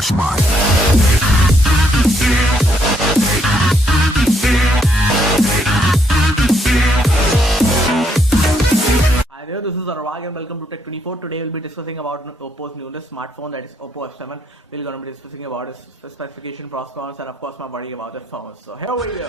Flash Mart. Hi there, this is Anurag and welcome to Tech 24. Today we'll be discussing about Oppo's newest smartphone, that is Oppo F7. We're going to be discussing about its specification, pros, cons, and of course my worry about the phone. So here we go.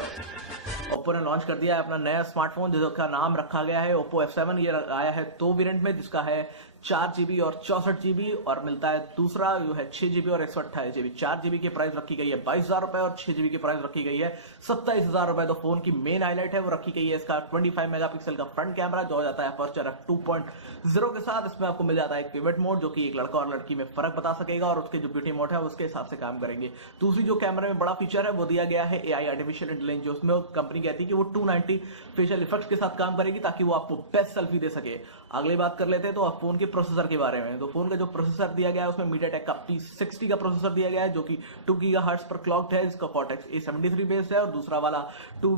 Oppo ने launch कर दिया है अपना नया smartphone जिसका नाम रखा गया है Oppo F7। ये आया है दो वेरिएंट में, जिसका है 4GB और 64GB, और मिलता है दूसरा जो है 6GB और 128GB। 4GB की प्राइस रखी गई है 22,000 रुपए और 6GB की प्राइस रखी गई है 27,000 रुपए। तो फोन की मेन हाईलाइट है वो रखी गई है इसका 25 मेगापिक्सल का फ्रंट कैमरा, जो हो जाता है अपर्चर f2.0 के साथ। इसमें आपको मिल जाता है एक पिवट मोड, जो कि एक लड़का और लड़की में फर्क बता सकेगा, और उसके जो ब्यूटी मोड है उसके हिसाब से काम करेंगे। दूसरी जो कैमरे में बड़ा फीचर है वो दिया गया है AI आर्टिफिशियल इंटेलिजेंस, जो उसमें कंपनी कहती है कि वो 290 फेशियल इफेक्ट्स के साथ काम करेगी ताकि वो आपको बेस्ट सेल्फी दे सके। अगली बात कर लेते हैं तो फोन के प्रोसेसर के बारे में। तो फोन का जो प्रोसेसर दिया गया है उसमें MediaTek का P60 का प्रोसेसर दिया गया है, जो कि 2 GHz पर क्लॉक्ड है। इसका Cortex A73 बेस्ड है, और दूसरा वाला 2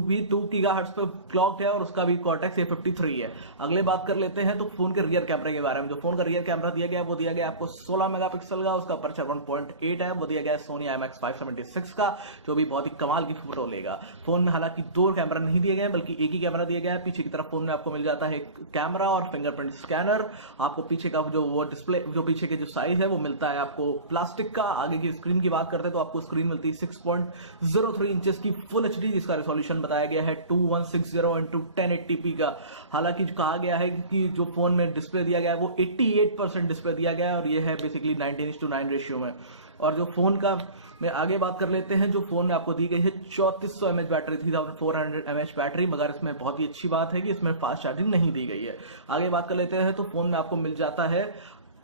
GHz पर क्लॉक्ड है, और उसका भी Cortex A53 है। अगले बात कर लेते हैं तो फोन के रियर कैमरे के बारे में। जो फोन का रियर कैमरा दिया गया है वो दिया गया है आपको 16 मेगापिक्सल का, उसका अपर्चर 1.8 है। वो दिया गया है Sony IMX576 का, जो भी बहुत ही कमाल की फोटो लेगा। फोन में हालांकि दो कैमरा नहीं दिए गए, बल्कि एक ही कैमरा दिया गया है। पीछे की तरफ फोन में आपको मिल जाता है कैमरा और फिंगरप्रिंट स्कैनर। आपको पीछे का जो वो डिस्प्ले, जो पीछे के जो साइज है वो मिलता है आपको प्लास्टिक का। आगे की स्क्रीन की बात करते हैं तो आपको स्क्रीन मिलती है 6.03 इंचेस की फुल HD, जिसका रेजोल्यूशन बताया गया है 2160x1080p का। हालांकि कहा गया है कि जो फोन में डिस्प्ले दिया गया है वो 88% डिस्प्ले दिया गया है, और ये है बेसिकली 19:9 रेशियो में। और जो फोन का मैं आगे बात कर लेते हैं, जो फोन में आपको दी गई है 3400 mAh बैटरी, 3400 mAh बैटरी, मगर इसमें बहुत ही अच्छी बात है कि इसमें फास्ट चार्जिंग नहीं दी गई है। आगे बात कर लेते हैं तो फोन में आपको मिल जाता है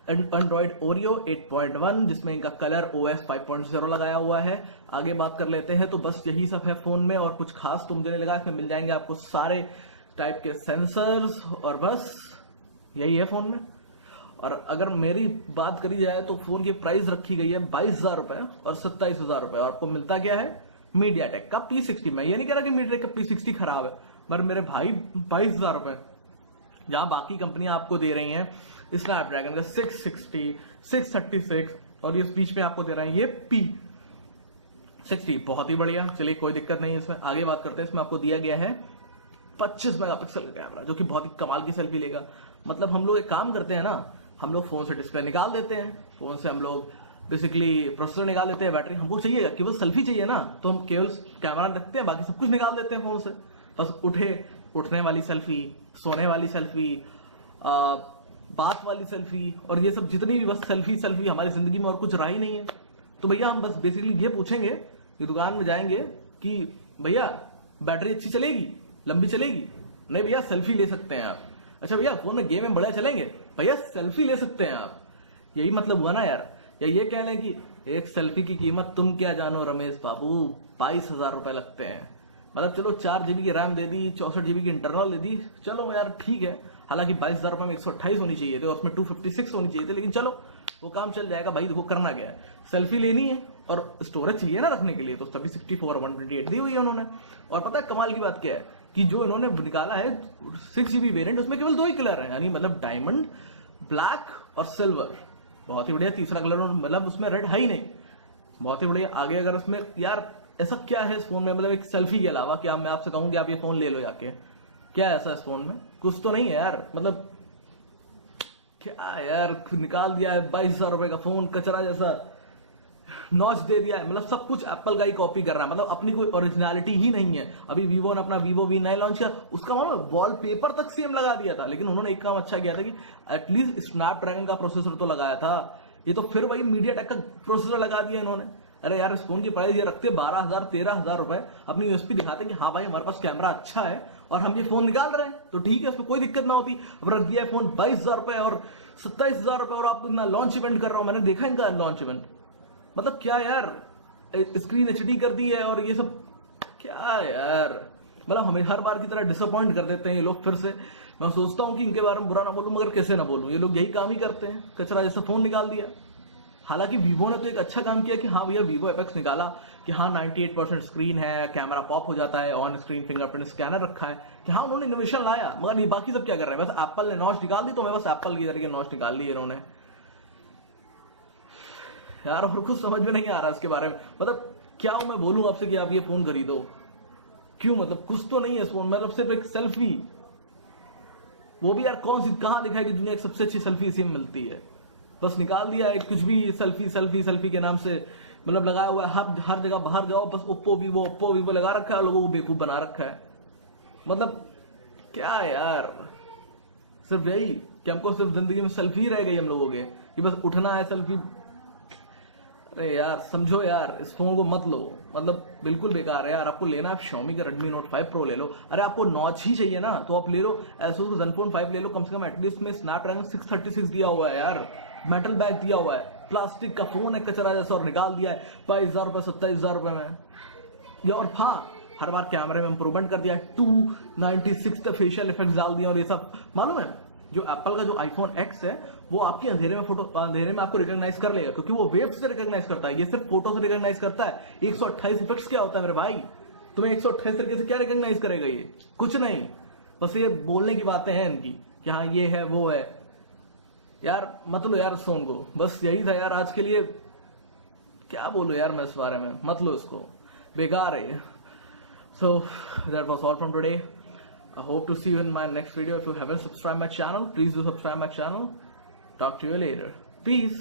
Android Oreo 8.1, जिसमें इनका कलर OS 5.0 लगाया हुआ है। आगे बात कर लेते हैं तो बस यही सब है फोन में, और कुछ खास तो मुझे नहीं लगा। इसमें मिल जाएंगे आपको सारे टाइप के सेंसर्स, और बस यही है फोन में। और अगर मेरी बात करी जाए तो फोन की प्राइस रखी गई है 22,000 रुपए और 27,000 रुपए, और आपको मिलता क्या है MediaTek का P60। मैं ये नहीं कह रहा कि MediaTek का P60 खराब है, पर मेरे भाई 22,000 रुपए, जहां बाकी कंपनियां आपको दे रही हैं स्नैपड्रैगन का 660, 636, और इस बीच में आपको दे रहे हैं ये P60। बहुत ही बढ़िया, चलिए कोई दिक्कत नहीं है इसमें। आगे बात करते हैं, इसमें आपको दिया गया है 25 मेगापिक्सल का कैमरा, जो कि बहुत ही कमाल की सेल्फी लेगा। मतलब हम लोग एक काम करते हैं ना, हम लोग फोन से डिस्प्ले निकाल देते हैं, फोन से हम लोग बेसिकली प्रोसेसर निकाल देते हैं, बैटरी हमको चाहिए केवल सेल्फी चाहिए ना, तो हम केवल कैमरा रखते हैं, बाकी सब कुछ निकाल देते हैं फोन से। बस उठने वाली सेल्फी, सोने वाली सेल्फी, बात वाली सेल्फी, और ये सब जितनी भी बस सेल्फी हमारी जिंदगी में, और कुछ रहा ही नहीं है। तो भैया हम बस बेसिकली ये पूछेंगे कि दुकान में जाएंगे कि भैया बैटरी अच्छी चलेगी, लंबी चलेगी? नहीं भैया, सेल्फी ले सकते हैं आप। अच्छा भैया फोन में गेम में बढ़िया चलेंगे? भैया सेल्फी ले सकते हैं आप। यही मतलब हुआ ना यार। या ये कह लें कि एक सेल्फी की कीमत तुम क्या जानो रमेश बाबू, 22,000 रुपए लगते हैं। मतलब चलो 4GB की रैम दे दी, 64GB की इंटरनल दे दी, चलो यार ठीक है। हालांकि 22,000 रुपए में 128 होनी चाहिए थे, और उसमें 256 होनी चाहिए थे, लेकिन चलो वो काम चल जाएगा भाई। देखो करना क्या है, सेल्फी लेनी है और स्टोरेज चाहिए ना रखने के लिए, तो सभी 64 और 128 दी हुई है उन्होंने। और पता है कमाल की बात क्या है कि जो इन्होंने निकाला है 6GB वेरिएंट, उसमें केवल 2 ही कलर है, यानी मतलब डायमंड, ब्लैक और सिल्वर। बहुत ही बढ़िया। तीसरा कलर मतलब उसमें रेड है ही नहीं, बहुत ही बढ़िया। आगे अगर उसमें यार ऐसा क्या है इस फोन में, मतलब एक सेल्फी के अलावा, क्या मैं आपसे कहूँ कि आप ये फोन ले लो जाके, क्या ऐसा इस फोन में? कुछ तो नहीं है यार। मतलब क्या यार, निकाल दिया है 22,000 रुपए का फोन, कचरा जैसा नॉच दे दिया है। मतलब सब कुछ एप्पल का ही कॉपी कर रहा है, मतलब अपनी कोई ओरिजिनलिटी ही नहीं है। अभी वीवो ने अपना वीवो V9 लॉन्च किया, उसका मालूम वॉलपेपर तक सेम लगा दिया था, लेकिन उन्होंने एक काम अच्छा किया था कि एटलीस्ट स्नैपड्रैगन का प्रोसेसर तो लगाया था। ये तो फिर वही MediaTek का प्रोसेसर लगा दिया इन्होंने। अरे यार इस फोन की प्राइस ये रखते 12,000 13,000 रुपए, अपनी यूएसपी दिखाते कि हाँ भाई हमारे पास कैमरा अच्छा है और हम ये फोन निकाल रहे हैं, तो ठीक है, उसमें कोई दिक्कत ना होती। अब रख दिया है फोन 22,000 रुपए और 27,000 रुपए, और आप इतना लॉन्च इवेंट कर रहा हूं, मैंने देखा इनका लॉन्च इवेंट। मतलब क्या यार, स्क्रीन HD कर दी है, और ये सब क्या यार, मतलब हमें हर बार की तरह डिसअपॉइंट कर देते हैं ये लोग फिर से। मैं सोचता हूं कि इनके बारे में बुरा ना बोलूं, मगर कैसे ना बोलूं, ये लोग यही काम ही करते हैं, कचरा जैसा फोन निकाल दिया। हालांकि वीवो ने तो एक अच्छा काम किया कि हाँ भैया वीवो एपेक्स निकाला कि हाँ 98% स्क्रीन है, कैमरा पॉप हो जाता है, ऑन स्क्रीन फिंगरप्रिंट स्कैनर रखा है, कि हाँ उन्होंने इनोवेशन लाया। मगर ये बाकी सब क्या कर रहे हैं? बस एप्पल ने नॉच निकाल दी, तो मैं बस एप्पल की तरीके नॉच निकाल ली इन्होंने। यार और कुछ समझ में नहीं आ रहा इसके बारे में। मतलब क्या हूं मैं बोलूं आपसे कि आप ये फोन खरीदो, क्यों? मतलब कुछ तो नहीं है इस फोन में, मतलब सिर्फ एक सेल्फी, वो भी यार कौन सी, कहां लिखा है कि दुनिया की सबसे अच्छी सेल्फी इसी में मिलती है? बस निकाल दिया है कुछ भी सेल्फी सेल्फी सेल्फी के नाम से, मतलब लगाया हुआ है हर जगह, बाहर जाओ बस ओप्पो वीवो लगा रखा है, लोगों को बेवकूफ बना रखा है। मतलब क्या है यार, सिर्फ यही कि हमको सिर्फ जिंदगी में सेल्फी रह गई हम लोगों के, कि बस उठना है सेल्फी। अरे यार समझो यार, इस फोन को मत लो, मतलब बिल्कुल बेकार है यार। आपको लेना है Xiaomi का Redmi Note 5 Pro ले लो। अरे आपको नॉच ही चाहिए ना तो आप ले लो Asus का Zenfone 5 ले लो, कम से कम एटलीस्ट में Snapdragon 636 दिया हुआ है यार, मेटल बैग दिया हुआ है, प्लास्टिक का फोन है कचरा जैसा, और निकाल दिया है 22,000 रुपए 27,000 रुपए में। ये और हाँ, हर बार कैमरे में इंप्रूवमेंट कर दिया, 296 का फेशियल इफेक्ट डाल दिया, और ये सब मालूम है। जो एप्पल का जो iPhone X है वो आपके अंधेरे में आपको रिकॉग्नाइज कर लेगा, क्योंकि वो वेव से रिकॉग्नाइज करता है, ये सिर्फ फोटो से रिकॉग्नाइज करता है। 128 इफेक्ट्स क्या होता है मेरे भाई, तुम्हें 128 तरीके से क्या रिकॉग्नाइज करेगा? ये कुछ नहीं, बस ये बोलने की बातें हैं इनकी कि हाँ ये है वो है। यार मत लो यार इस फोन को, बस यही था यार आज के लिए। क्या बोलूं यार मैं इस बारे में, मत लो इसको, बेकार है। So that was all from today. I hope to see you in my next video. If you haven't subscribed my channel, please do subscribe my channel. Talk to you later. Peace.